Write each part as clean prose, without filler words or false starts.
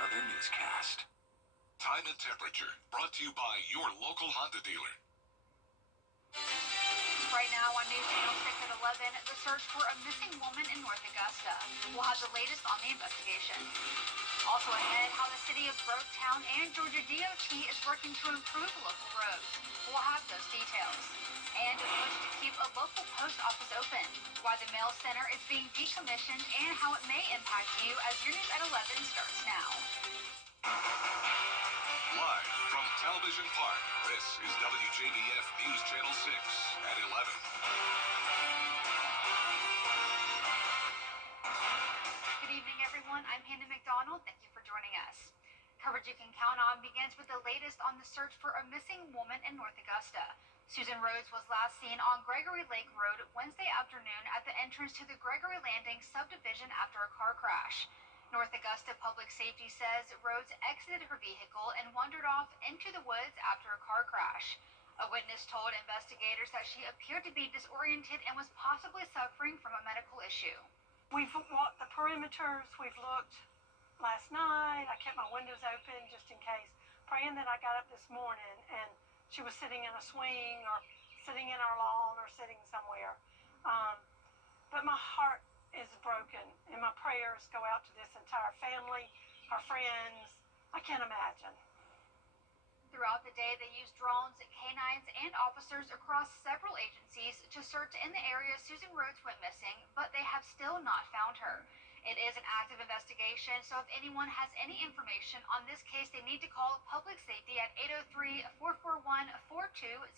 other newscast. Time and temperature brought to you by your local Honda dealer. Right now on News Channel 6 at 11, the search for a missing woman in North Augusta. We'll have the latest on the investigation. Also ahead, how the city of Grovetown and Georgia DOT is working to improve local roads. We'll have those details. And a push to keep a local post office open, why the mail center is being decommissioned, and how it may impact you as your News at 11 starts now. Live from Television Park, this is WJBF News Channel 6 at 11. Good evening, everyone. I'm Hannah McDonald. Thank you for joining us. Coverage you can count on begins with the latest on the search for a missing woman in North Augusta. Susan Rhodes was last seen on Gregory Lake Road Wednesday afternoon at the entrance to the Gregory Landing subdivision after a car crash. North Augusta Public Safety says Rhodes exited her vehicle and wandered off into the woods after a car crash. A witness told investigators that she appeared to be disoriented and was possibly suffering from a medical issue. We've walked the perimeters, we've looked last night, I kept my windows open just in case, praying that I got up this morning and she was sitting in a swing or sitting in our lawn or sitting somewhere. But my heart is broken and my prayers go out to this entire family, our friends. I can't imagine. Throughout the day, they used drones, canines, and officers across several agencies to search in the area Susan Rhodes went missing, but they have still not found her. It is an active investigation, so if anyone has any information on this case, they need to call public safety at 803-441-4200.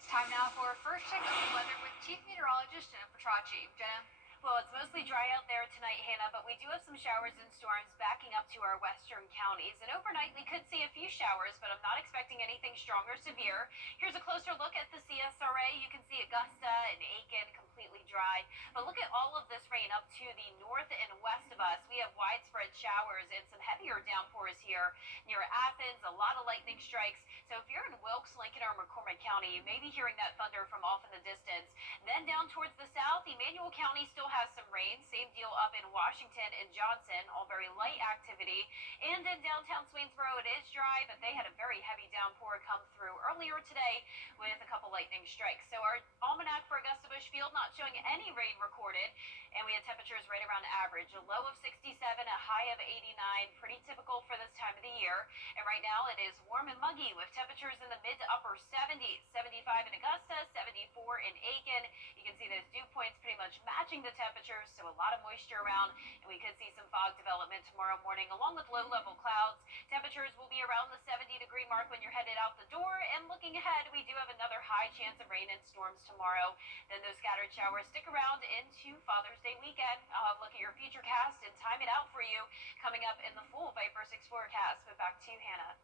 It's time now for a first check of the weather with Chief Meteorologist Jenna Petracci. Jenna? Well, it's mostly dry out there tonight, Hannah, but we do have some showers and storms backing up to our western counties. And overnight, we could see a few showers, but I'm not expecting anything strong or severe. Here's a closer look at the CSRA. You can see Augusta and Aiken completely dry. But look at all of this rain up to the north and west of us. We have widespread showers and some heavier downpours here near Athens, a lot of lightning strikes. So if you're in Wilkes, Lincoln, or McCormick County, you may be hearing that thunder from off in the distance. Then down towards the south, Emmanuel County still has some rain. Same deal up in Washington and Johnson, all very light activity. And in downtown Swainsboro, it is dry, but they had a very heavy downpour come through earlier today with a couple lightning strikes. So our almanac for Augusta Bush Field not showing any rain recorded, and we had temperatures right around average. A low of 67, a high of 89, pretty typical for this time of the year. And right now it is warm and muggy with temperatures in the mid to upper 70s, 75 in Augusta, 74 in Aiken. You can see those dew points pretty much matching the temperatures, so a lot of moisture around, and we could see some fog development tomorrow morning along with low-level clouds. Temperatures will be around the 70-degree mark when you're headed out the door, and looking ahead, we do have another high chance of rain and storms tomorrow. Then those scattered showers stick around into Father's Day weekend. I'll have a look at your future cast and time it out for you coming up in the full Viper 6 forecast. But back to you, Hannah.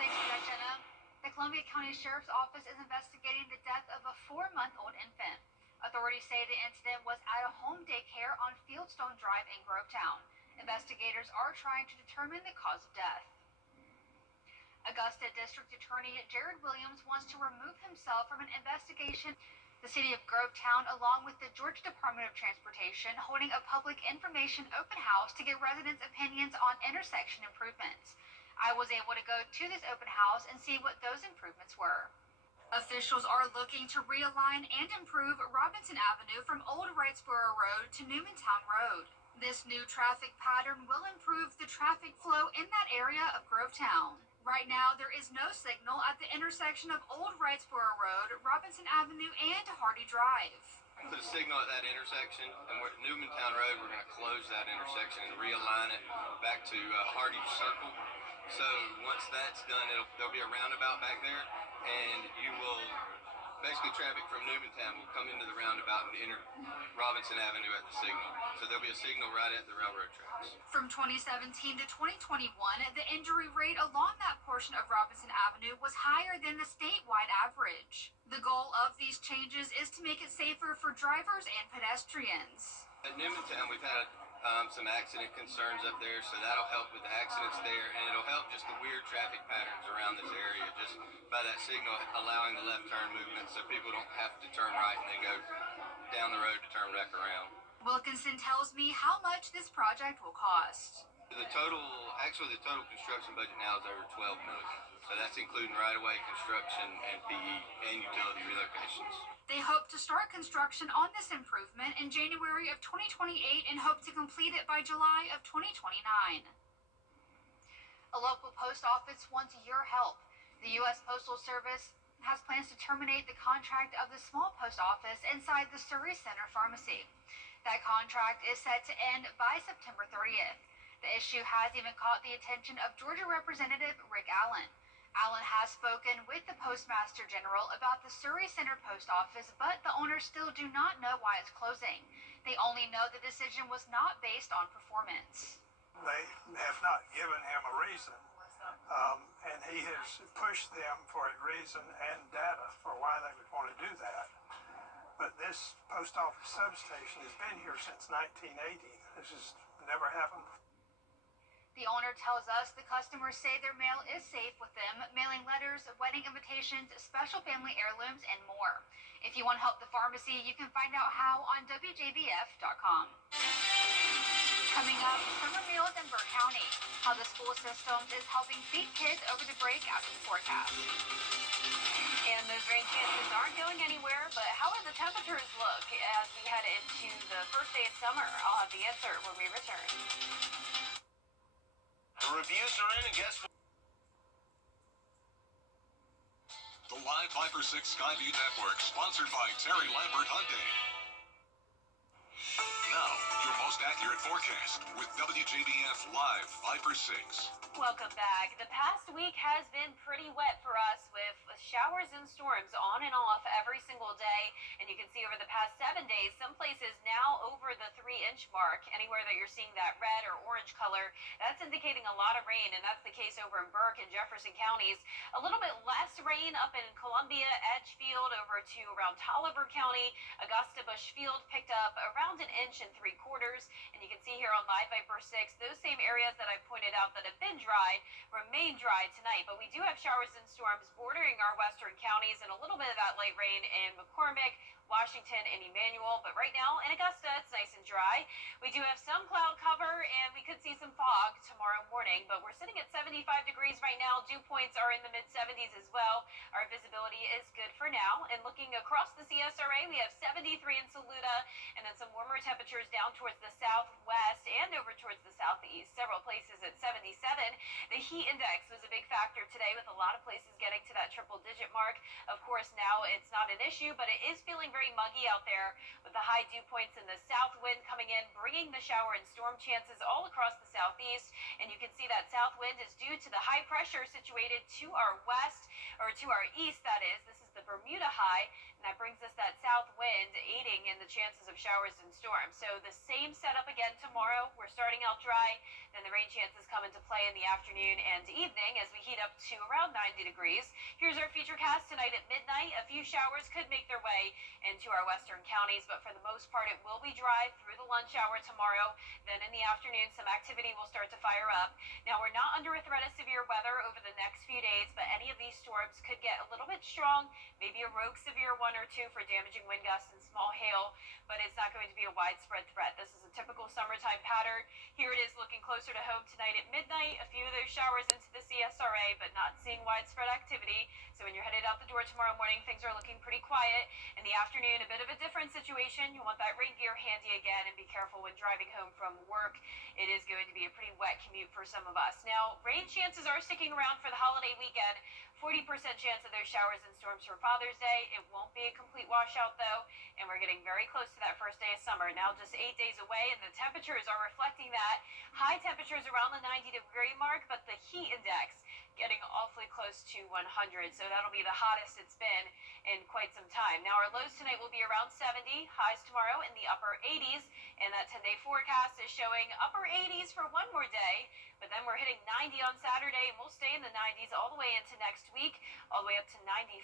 Thanks for that, Jenna. The Columbia County Sheriff's Office is investigating the death of a 4-month-old infant. Authorities say the incident was at a home daycare on Fieldstone Drive in Grovetown. Investigators are trying to determine the cause of death. Augusta District Attorney Jared Williams wants to remove himself from an investigation. The city of Grovetown, along with the Georgia Department of Transportation, holding a public information open house to get residents' opinions on intersection improvements. I was able to go to this open house and see what those improvements were. Officials are looking to realign and improve Robinson Avenue from Old Wrightsboro Road to Newmantown Road. This new traffic pattern will improve the traffic flow in that area of Grovetown. Right now, there is no signal at the intersection of Old Wrightsboro Road, Robinson Avenue, and Hardy Drive. Put a signal at that intersection, and we're at Newmantown Road. We're going to close that intersection and realign it back to Hardy Circle. So once that's done, there'll be a roundabout back there, and you will basically traffic from Newmantown will come into the roundabout and enter Robinson Avenue at the signal. So there'll be a signal right at the railroad tracks. From 2017 to 2021, the injury rate along that portion of Robinson Avenue was higher than the statewide average. The goal of these changes is to make it safer for drivers and pedestrians. At Newmantown, we've had some accident concerns up there, so that'll help with the accidents there, and it'll help just the weird traffic patterns around this area, just by that signal allowing the left turn movement so people don't have to turn right and then go down the road to turn back around. Wilkinson tells me how much this project will cost. The total construction budget now is over $12 million. So that's including right-of-way construction and PE and utility relocations. They hope to start construction on this improvement in January of 2028 and hope to complete it by July of 2029. A local post office wants your help. The U.S. Postal Service has plans to terminate the contract of the small post office inside the Surrey Center Pharmacy. That contract is set to end by September 30th. The issue has even caught the attention of Georgia Representative Rick Allen. Allen has spoken with the Postmaster General about the Surrey Center Post Office, but the owners still do not know why it's closing. They only know the decision was not based on performance. They have not given him a reason, and he has pushed them for a reason and data for why they would want to do that. But this post office substation has been here since 1980. This has never happened before. The owner tells us the customers say their mail is safe with them, mailing letters, wedding invitations, special family heirlooms, and more. If you want to help the pharmacy, you can find out how on WJBF.com. Coming up, summer meals in Burke County, how the school system is helping feed kids over the break after the forecast. And those rain chances aren't going anywhere, but how will the temperatures look as we head into the first day of summer? I'll have the answer when we return. The reviews are in, and guess what? The Live Viper 6 Skyview Network, sponsored by Terry Lambert Hyundai. Now, your most accurate forecast with WJBF Live Viper 6. Welcome back. The past week has been pretty wet for us with showers and storms on and off every single day. And you can see over the past 7 days, some places now over the 3-inch mark. Anywhere that you're seeing that red or orange color, that's indicating a lot of rain. And that's the case over in Burke and Jefferson counties. A little bit less rain up in Columbia, Edgefield, over to around Tolliver County. Augusta, Bushfield picked up around 1 inch and 3/4. And you can see here on Live Viper 6, those same areas that I pointed out that have been dry remain dry tonight, but we do have showers and storms bordering our western counties and a little bit of that light rain in McCormick, Washington, and Emmanuel. But right now in Augusta, it's nice and dry. We do have some cloud cover and we could see some fog tomorrow morning, but we're sitting at 75 degrees right now. Dew points are in the mid-70s as well. Our visibility is good for now. And looking across the CSRA, we have 73 in Saluda and then some warmer temperatures down towards the southwest and over towards the southeast. Several places at 77. The heat index was a big factor today with a lot of places getting to that triple-digit mark. Of course, now it's not an issue, but it is feeling very muggy out there with the high dew points and the south wind coming in, bringing the shower and storm chances all across the southeast. And you can see that south wind is due to the high pressure situated to our west, or to our east, that is. This is the Bermuda high, and that brings us that south wind aiding in the chances of showers and storms. So the same setup again tomorrow. We're starting out dry, then the rain chances come into play in the afternoon and evening as we heat up to around 90 degrees. Here's our futurecast tonight at midnight. A few showers could make their way into our western counties, but for the most part it will be dry through the lunch hour tomorrow. Then in the afternoon some activity will start to fire up. Now we're not under a threat of severe weather over the next few days, but any of these storms could get a little bit strong, maybe a rogue severe 1 or 2 for damaging wind gusts and small hail, but it's not going to be a widespread threat. This is a typical summertime pattern. Here it is looking closer to home tonight at midnight. A few of those showers into the CSRA, but not seeing widespread activity. So when you're headed out the door tomorrow morning, things are looking pretty quiet. In the afternoon, a bit of a different situation. You want that rain gear handy again, and be careful when driving home from work. It is going to be a pretty wet commute for some of us. Now, rain chances are sticking around for the holiday weekend. 40% chance of those showers and storms for Father's Day. It won't be a complete washout though, and we're getting very close to that first day of summer. Now just 8 days away, and the temperatures are reflecting that. High temperatures around the 90-degree mark, but the heat index getting awfully close to 100. So that'll be the hottest it's been in quite some time. Now our lows tonight will be around 70, highs tomorrow in the upper 80s, and that 10-day forecast is showing upper 80s for one more day. But then we're hitting 90 on Saturday, and we'll stay in the 90s all the way into next week, all the way up to 95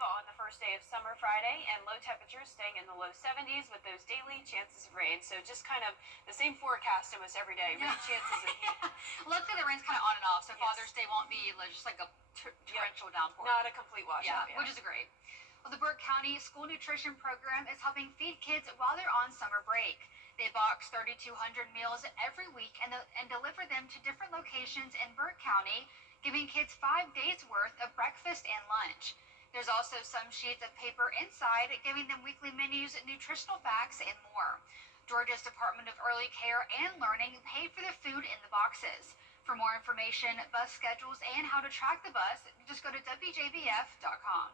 on the first day of summer Friday, and low temperatures staying in the low 70s with those daily chances of rain. So just kind of the same forecast almost every day. Rain chances of heat. Luckily, the rain's kind of on and off, so Yes. Father's Day won't be just like a torrential downpour. Not a complete washout. Which is great. Well, the Burke County School Nutrition Program is helping feed kids while they're on summer break. They box 3,200 meals every week and deliver them to different locations in Burke County, giving kids 5 days worth of breakfast and lunch. There's also some sheets of paper inside, giving them weekly menus, nutritional facts, and more. Georgia's Department of Early Care and Learning pay for the food in the boxes. For more information, bus schedules, and how to track the bus, just go to WJBF.com.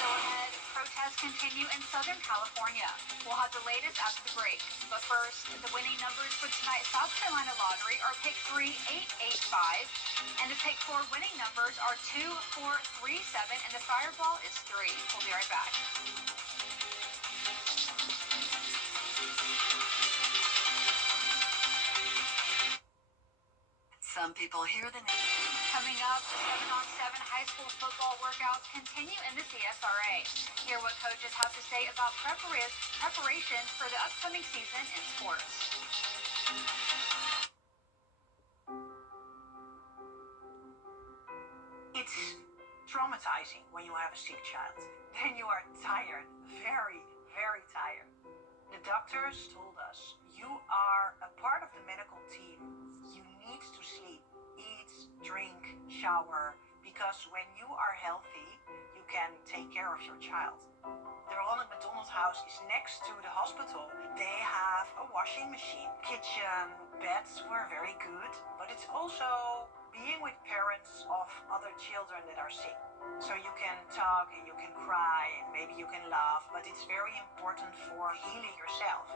Still ahead, protests continue in Southern California. We'll have the latest after the break. But first, the winning numbers for tonight's South Carolina lottery are pick 3, 8, 8, 5. And the pick 4 winning numbers are 2, 4, 3, 7. And the fireball is 3. We'll be right back. Some people hear the name. Coming up, the 7-on-7 high school football workouts continue in the CSRA. Hear what coaches have to say about preparation for the upcoming season in sports. It's traumatizing when you have a sick child. Then you are tired, very, very tired. The doctors told us, you are a part of the medical team. You need to sleep, eat, drink, shower, because when you are healthy, you can take care of your child. The Ronald McDonald House is next to the hospital. They have a washing machine, kitchen, beds were very good, but it's also being with parents of other children that are sick. So you can talk and you can cry and maybe you can laugh, but it's very important for healing yourself.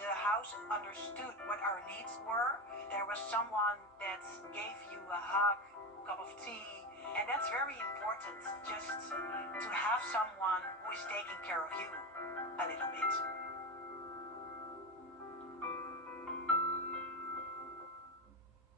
The house understood what our needs were. There was someone that gave you a hug, a cup of tea, and that's very important, just to have someone who is taking care of you a little bit.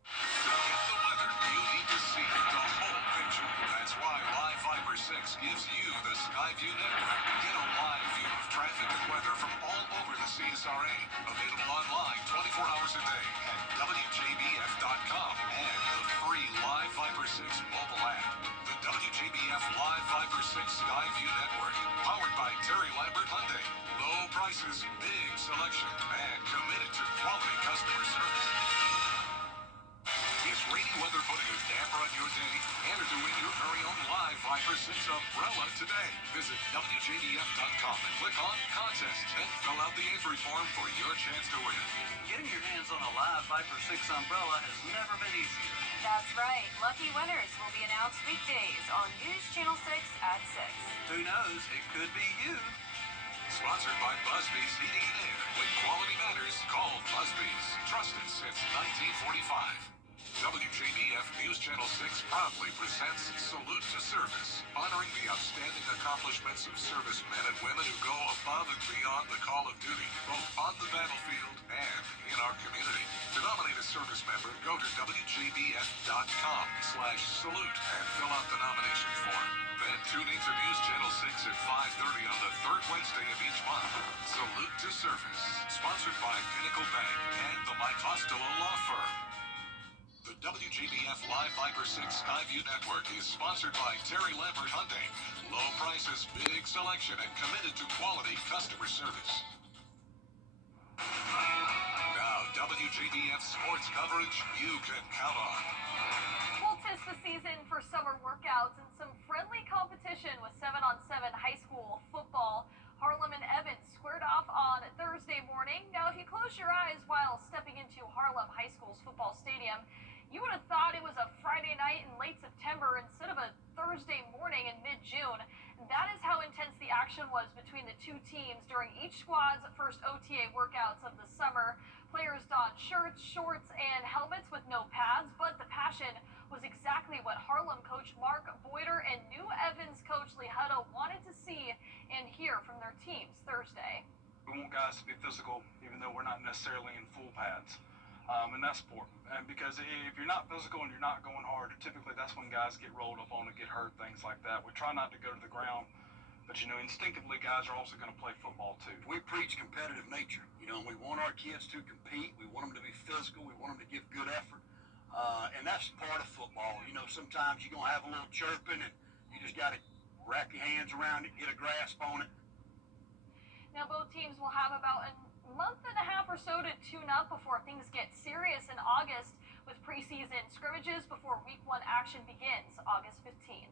To get the weather, you need to see the whole picture. That's why Live Fiber 6 gives you the Skyview network. Get a live view of traffic and weather from all over the CSRA. Available online 24 hours a day at WJBF.com and the free Live Fiber 6 mobile app. The WJBF Live Fiber 6 Skyview network. Powered by Terry Lambert Hyundai. Low prices, big selection, and committed to quality customer service. Is rainy weather putting a damper on your day? Enter to win your very own Live Viper 6 umbrella today. Visit WJBF.com and click on Contest and fill out the entry form for your chance to win. Getting your hands on a Live Viper 6 umbrella has never been easier. That's right. Lucky winners will be announced weekdays on News Channel 6 at 6. Who knows? It could be you. Sponsored by Busby's Heating and Air. When quality matters, call Busby's. Trusted since 1945. WJBF News Channel 6 proudly presents Salute to Service, honoring the outstanding accomplishments of servicemen and women who go above and beyond the call of duty, both on the battlefield and in our community. To nominate a service member, go to WJBF.com/salute and fill out the nomination form. Then tune in to News Channel 6 at 5:30 on the third Wednesday of each month. Salute to Service, sponsored by Pinnacle Bank and the Mike Costello Law Firm. The WJBF Live Viper 6 Skyview Network is sponsored by Terry Lambert Hyundai. Low prices, big selection, and committed to quality customer service. Now, WJBF sports coverage you can count on. Well, 'tis the season for summer workouts and some friendly competition with 7-on-7 high school football. Harlem and Evans squared off on Thursday morning. Now, if you close your eyes while stepping into Harlem High School's football stadium, you would have thought it was a Friday night in late September instead of a Thursday morning in mid-June. That is how intense the action was between the two teams during each squad's first OTA workouts of the summer. Players donned shirts, shorts, and helmets with no pads, but the passion was exactly what Harlem coach Mark Boyder and new Evans coach Lee Hutto wanted to see and hear from their teams Thursday. We want guys to be physical, even though we're not necessarily in full pads. And that's important. And because if you're not physical and you're not going hard, typically that's when guys get rolled up on and get hurt, things like that. We try not to go to the ground, but instinctively guys are also going to play football too. We preach competitive nature. We want our kids to compete. We want them to be physical. We want them to give good effort. And that's part of football. Sometimes you're going to have a little chirping and you just got to wrap your hands around it, get a grasp on it. Now, both teams will have about a month and a half or so to tune up before things get serious in August with preseason scrimmages before Week 1 action begins August 15th.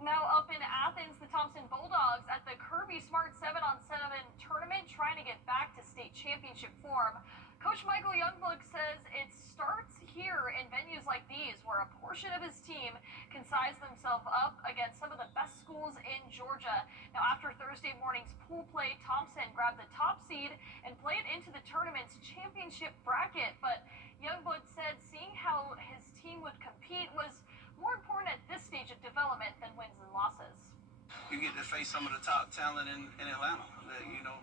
Now up in Athens, the Thompson Bulldogs at the Kirby Smart 7-on-7 tournament trying to get back to state championship form. Coach Michael Youngblood says it starts here in venues like these where a portion of his team can size themselves up against some of the best schools in Georgia. Now after Thursday morning's pool play, Thompson grabbed the top seed and played into the tournament's championship bracket, but Youngblood said seeing how his team would compete was more important at this stage of development than wins and losses. You get to face some of the top talent in Atlanta.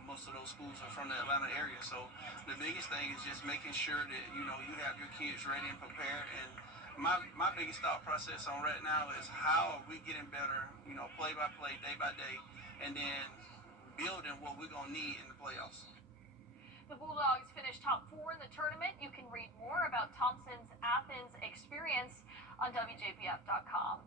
Most of those schools are from the Atlanta area. So the biggest thing is just making sure that, you have your kids ready and prepared. And my biggest thought process on right now is how are we getting better, play by play, day by day, and then building what we're going to need in the playoffs. The Bulldogs finished top 4 in the tournament. You can read more about Thompson's Athens experience on WJBF.com.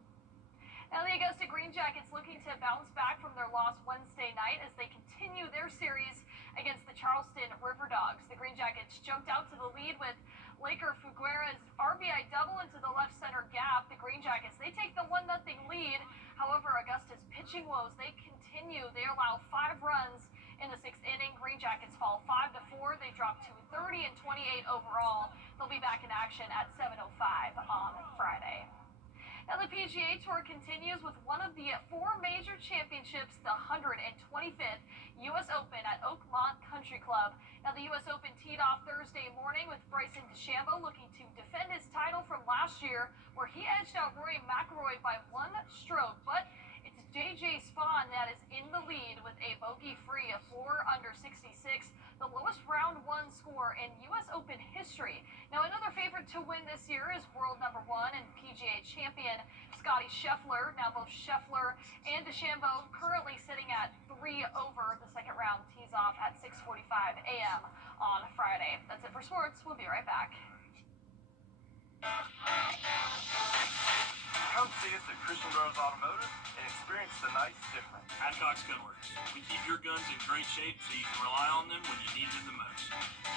Now the Augusta Green Jackets looking to bounce back from their loss Wednesday night as they continue their series against the Charleston River Dogs. The Green Jackets jumped out to the lead with Laker Figueroa's RBI double into the left center gap. The Green Jackets, they take the 1-0 lead. However, Augusta's pitching woes, they continue. They allow 5 runs in the 6th inning. Green Jackets fall 5-4. They drop to 30 and 28 overall. They'll be back in action at 7:05 on Friday. Now the PGA Tour continues with one of the 4 major championships, the 125th U.S. Open at Oakmont Country Club. Now the U.S. Open teed off Thursday morning with Bryson DeChambeau looking to defend his title from last year, where he edged out Rory McIlroy by 1 stroke. But it's JJ Spaun that is in the lead with a bogey-free 4 under 66, the lowest round 1 score in U.S. Open history. Now another favorite to win this year is world number 1 and PGA champion Scottie Scheffler. Now both Scheffler and DeChambeau currently sitting at 3 over. The second round tees off at 6:45 a.m. on Friday. That's it for sports. We'll be right back. Come see us at Christian Brothers Automotive and experience the nice difference. Adcox Gunworks. We keep your guns in great shape so you can rely on them when you need them the most.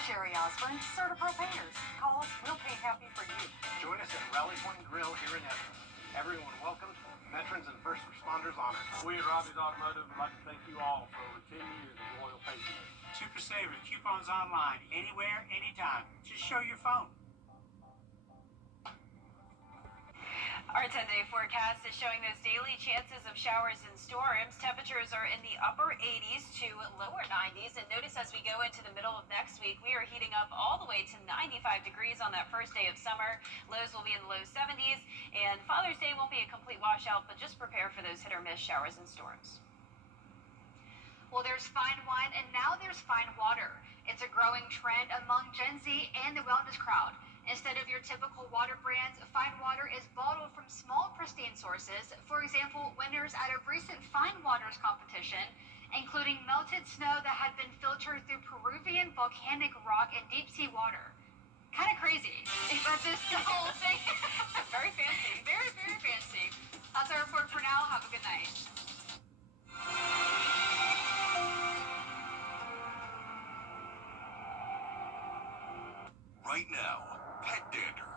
Sherry Osborne, Certipro Painters. Call us, we'll paint happy for you. Join us at Rally Point Grill here in Evans. Everyone welcome. Veterans and first responders honored. We at Robbie's Automotive would like to thank you all for over 10 years of loyal patronage. Super Saver coupons online, anywhere, anytime. Just show your phone. Our 10-day forecast is showing those daily chances of showers and storms. Temperatures are in the upper 80s to lower 90s. And notice as we go into the middle of next week, we are heating up all the way to 95 degrees on that first day of summer. Lows will be in the low 70s. And Father's Day won't be a complete washout, but just prepare for those hit or miss showers and storms. Well, there's fine wine and now there's fine water. It's a growing trend among Gen Z and the wellness crowd. Instead of your typical water brands, fine water is bottled from small, pristine sources. For example, winners at a recent Fine Waters competition, including melted snow that had been filtered through Peruvian volcanic rock and deep sea water. Kind of crazy, but this whole thing, Very fancy. very, very fancy. That's our report for now. Have a good night. Right now, pet dander